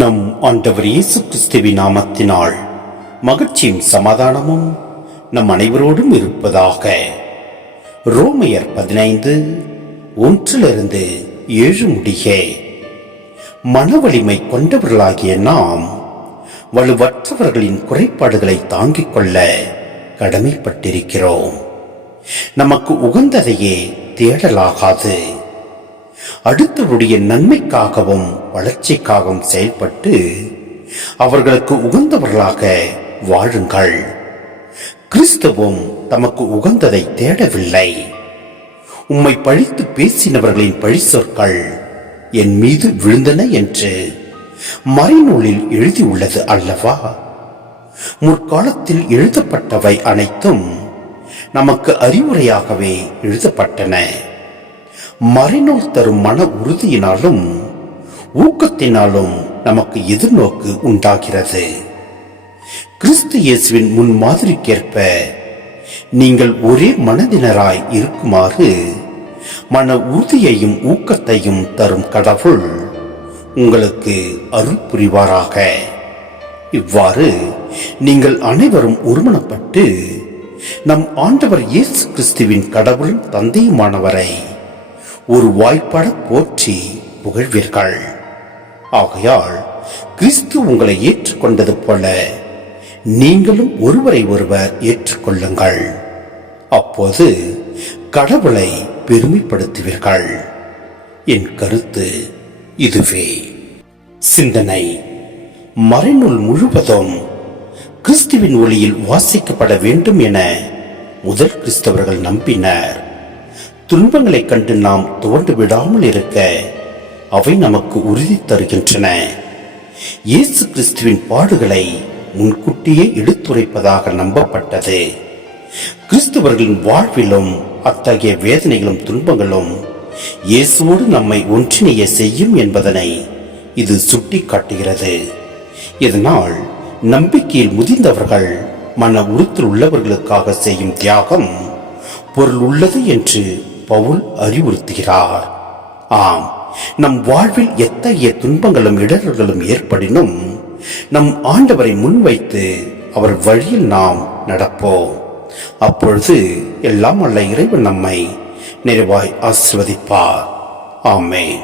நம் ஆண்டவர் இயேசு கிறிஸ்துவின் நாமத்தினால் மகிழ்ச்சியும் சமாதானமும் நம் அனைவரோடும் இருப்பதாக. ரோமையர் 15:1-7 முடிய. மன வலிமை கொண்டவர்களாகிய நாம் வலுவற்றவர்களின் குறைபாடுகளை தாங்கிக் கொள்ள கடமைப்பட்டிருக்கிறோம். நமக்கு உகந்ததையே தேடலாகாது. அடுத்தவருடைய நன்மைக்காகவும் வளர்ச்சிக்காகவும் செயல்பட்டு அவர்களுக்கு உகந்தவர்களாக வாழுங்கள். கிறிஸ்துவும் தமக்கு உகந்ததை தேடவில்லை. உம்மை பழித்து பேசினவர்களின் பழி சொற்கள் என் மீது விழுந்தன என்று மறைநூலில் எழுதியுள்ளது அல்லவா? முற்காலத்தில் எழுதப்பட்டவை அனைத்தும் நமக்கு அறிவுரையாகவே எழுதப்பட்டன. மறைநூல் தரும் மன உறுதியினாலும் ஊக்கத்தினாலும் நமக்கு எதிர்நோக்கு உண்டாகிறது. கிறிஸ்து இயேசுவின் முன் மாதிரிக்கேற்ப நீங்கள் ஒரே மனதினராய் இருக்குமாறு மன உறுதியையும் ஊக்கத்தையும் தரும் கடவுள் உங்களுக்கு அருள் புரிவாராக. இவ்வாறு நீங்கள் அனைவரும் ஒருமனப்பட்டு நம் ஆண்டவர் இயேசு கிறிஸ்துவின் கடவுளும் தந்தையுமானவரை ஒரு வாய்ப்பாட போற்றி புகழ்வீர்கள். ஆகையால் கிறிஸ்து உங்களை ஏற்றுக்கொண்டது போல நீங்களும் ஒருவரை ஒருவர் ஏற்றுக்கொள்ளுங்கள். அப்போது கடவுளை பெருமைப்படுத்துவீர்கள். என் கருத்து இதுவே. சிந்தனை: மறைநூல் முழுவதும் கிறிஸ்துவின் ஒளியில் வாசிக்கப்பட வேண்டும் என முதல் கிறிஸ்தவர்கள் நம்பினர். துன்பங்களை கண்டு நாம் துவண்டு விடாமல் இருக்க அவை நமக்கு உறுதி தருகின்றன. இயேசு கிறிஸ்துவின் பாடுகளை முன்கூட்டியே எடுத்துரைப்பதாக நம்பப்பட்டது. கிறிஸ்தவர்களின் வாழ்விலும் அத்தகைய வேதனைகளும் துன்பங்களும் இயேசுவோடு நம்மை ஒன்றிணைய செய்யும் என்பதனை இது சுட்டி காட்டுகிறது. இதனால் நம்பிக்கையில் முதிர்ந்தவர்கள் மன உறுத்தல் உள்ளவர்களுக்காக செய்யும் தியாகம் பொருள் உள்ளது என்று பவுல் அறிவுறுத்துகிறார். ஆம், நம் வாழ்வில் எத்தகைய துன்பங்களும் இடர்களும் ஏற்படினும் நம் ஆண்டவரை முன்வைத்து அவர் வழியில் நாம் நடப்போம். அப்பொழுது எல்லாம் வல்ல இறைவன் நம்மை நிறைவாய் ஆசீர்வதிப்பார். ஆமென்.